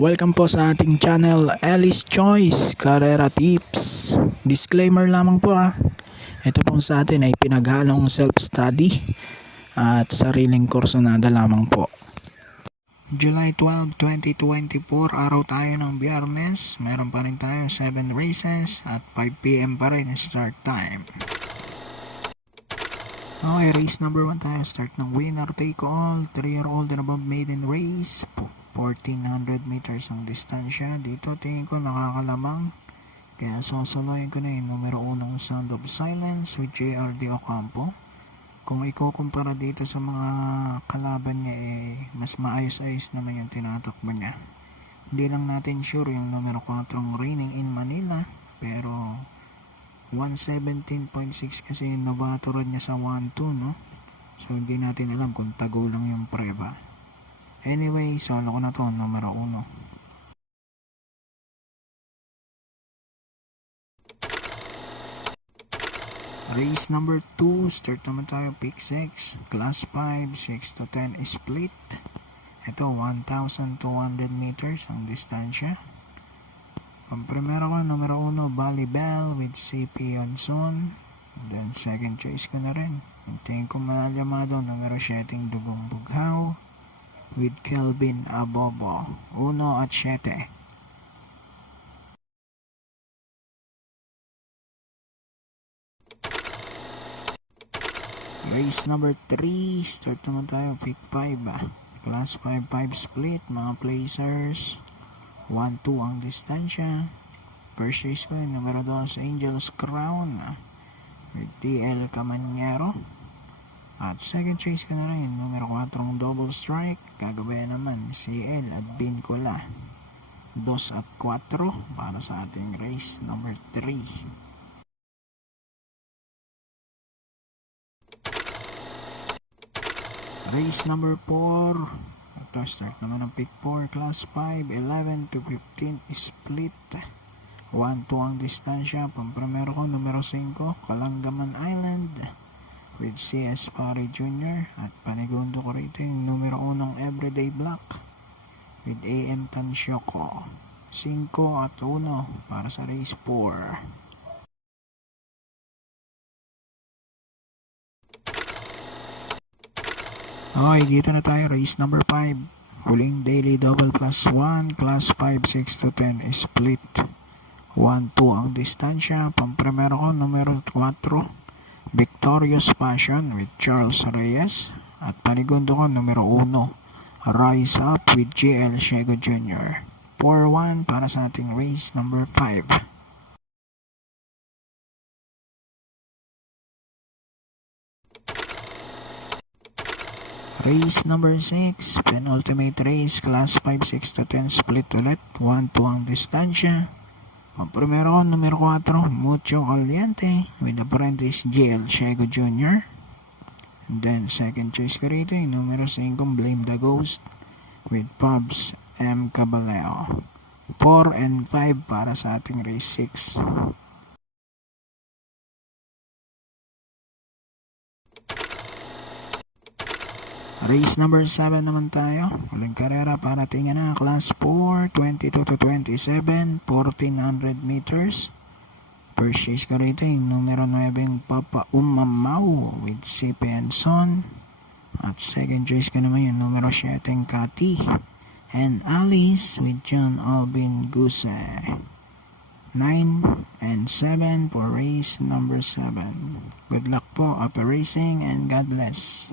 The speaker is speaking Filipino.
Welcome po sa ating channel, Alice Choice Carrera Tips. Disclaimer lamang po Ito pong sa atin ay pinaghalong self-study at sariling kursunada lamang po. July 12, 2024, araw tayo ng Biyernes. Meron pa rin tayo 7 races at 5 PM pa rin start time. Okay, race number 1 tayo. Start ng winner take all, 3-year-old and above maiden race. 1400 meters ang distansya. Dito tingin ko nakakalamang, kaya sasaloyin ko na yung numero 1 Sound of Silence with JRD Ocampo. Kung ikukumpara dito sa mga kalaban niya, mas maayos-ayos naman yung tinatakbo niya. Hindi lang natin sure yung numero 4 Raining in Manila, pero 117.6 kasi yung nabaturan niya sa 1-2, no? So hindi natin alam kung tago lang yung preba. Anyway, solo ko na to, numero 1. Race number 2, start naman tayo, pick 6, class 5, 6 to 10 split. Ito, 1,200 meters ang distansya. Ang primero ko, numero 1, Bali Bell with CP Onson. Then second choice ko na rin. Tingin ko malalamado, numero 7, Dugong Bughaw with Kelvin Abobo, 1 at 7. Race number 3, start naman tayo, pick 5, class 5 split, mga placers, 1-2 ang distansya. First race ko yung numero 2, Angel's Crown with TL Camanyero. At second chase ko na rin, numero 4 Double Strike, kagabayan naman CL at Bincola, 2 at 4 para sa ating race number 3. Race number 4, ito start naman ng pick 4, class 5, 11 to 15 split, 1-2 ang distansya. Pamprimero ko numero 5, Kalangaman Island with CS Pari Jr. At panigundo ko rito yung numero 1 Everyday Black with AM Tansyoko, 5 at 1 para sa race 4. Okay, dito na tayo, race number 5, huling daily double plus 1, class 5, 6 to 10 split, 1-2 ang distansya. Pamprimero ko numero 4, Victorious Passion with Charles Reyes. At panigundo ko numero 1, Rise Up with GL Shego Jr. 4-1 para sa ating race number 5. Race number 6, penultimate race, class 5, 6 to 10 split ulit, 1-2 ang distansya. Ang primero ko, numero 4, Mucho Caliente with Apprentice GL Shego Jr. And then second choice ko rito yung numero 5, Blame the Ghost with Pubs M. Caballeo, 4 and 5 para sa ating race 6. Race number 7 naman tayo. Huling karera para tingnan na, class 4, 22 to 27, 1400 meters. First race ko rito yung numero 9, Papa Umamaw with CP and Son. At second race ko naman yung numero 7, Kati and Alice with John Alvin Guse. 9 and 7 for race number 7. Good luck po, happy racing and God bless.